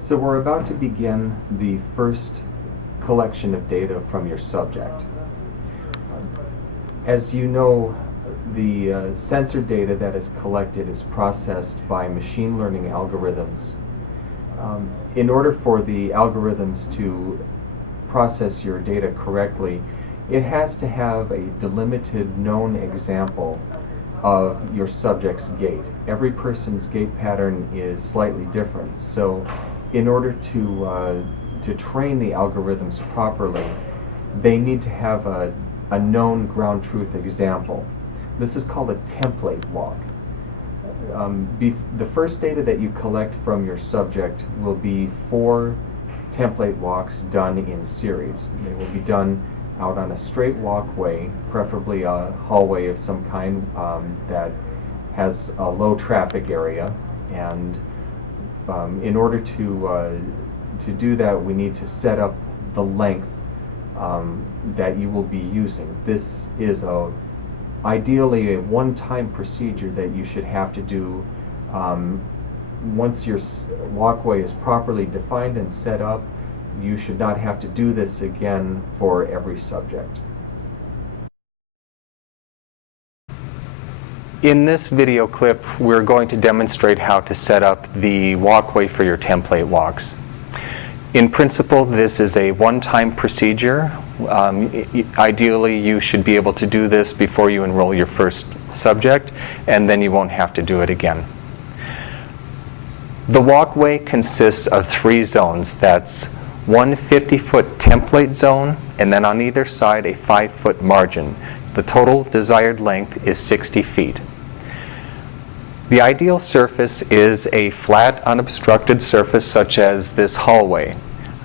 So we're about to begin the first collection of data from your subject. As you know, the sensor data that is collected is processed by machine learning algorithms. In order for the algorithms to process your data correctly, it has to have a delimited known example of your subject's gait. Every person's gait pattern is slightly different, so in order to train the algorithms properly, they need to have a known ground truth example. This is called a template walk. The first data that you collect from your subject will be 4 template walks done in series. They will be done out on a straight walkway, preferably a hallway of some kind that has a low traffic area. And in order to do that, we need to set up the length that you will be using. This is ideally a one-time procedure that you should have to do once your walkway is properly defined and set up. You should not have to do this again for every subject. In this video clip, we're going to demonstrate how to set up the walkway for your template walks. In principle, this is a one-time procedure. Ideally, you should be able to do this before you enroll your first subject, and then you won't have to do it again. The walkway consists of 3 zones. That's one 50-foot template zone, and then on either side a 5-foot margin. The total desired length is 60 feet. The ideal surface is a flat, unobstructed surface such as this hallway.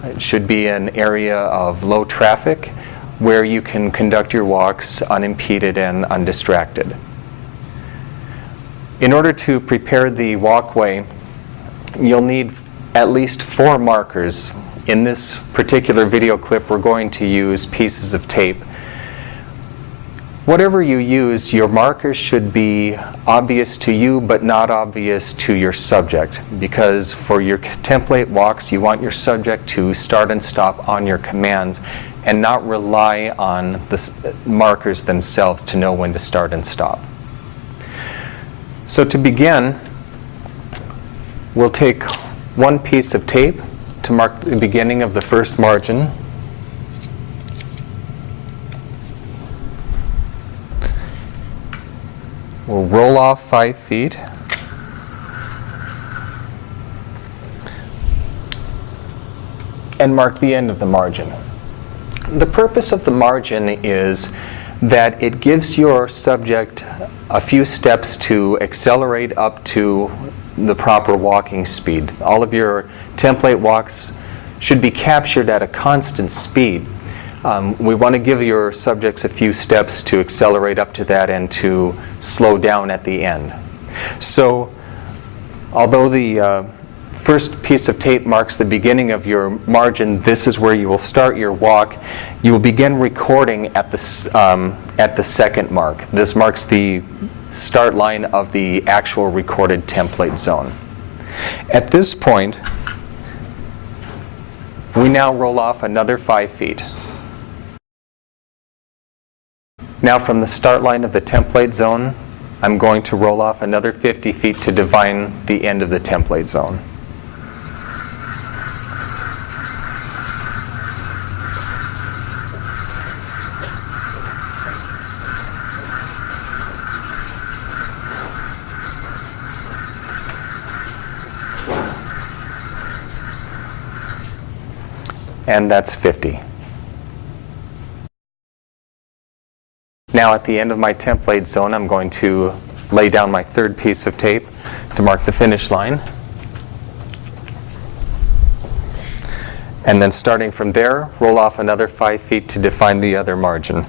It should be an area of low traffic where you can conduct your walks unimpeded and undistracted. In order to prepare the walkway, you'll need at least 4 markers. In this particular video clip, we're going to use pieces of tape. Whatever you use, your markers should be obvious to you but not obvious to your subject, because for your template walks, you want your subject to start and stop on your commands and not rely on the markers themselves to know when to start and stop. So to begin, we'll take 1 piece of tape to mark the beginning of the first margin. We'll roll off 5 feet. And mark the end of the margin. The purpose of the margin is that it gives your subject a few steps to accelerate up to the proper walking speed. All of your template walks should be captured at a constant speed. We want to give your subjects a few steps to accelerate up to that and to slow down at the end. So, although the first piece of tape marks the beginning of your margin, this is where you will start your walk. You will begin recording at the second mark. This marks the start line of the actual recorded template zone. At this point, we now roll off another 5 feet. Now from the start line of the template zone, I'm going to roll off another 50 feet to define the end of the template zone. And that's 50. Now at the end of my template zone, I'm going to lay down my 3rd piece of tape to mark the finish line. And then starting from there, roll off another 5 feet to define the other margin.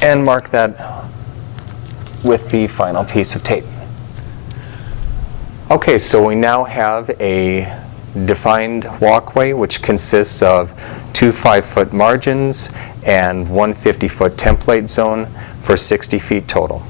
And mark that with the final piece of tape. Okay, so we now have a defined walkway which consists of 2 5-foot margins and 1 50-foot template zone for 60 feet total.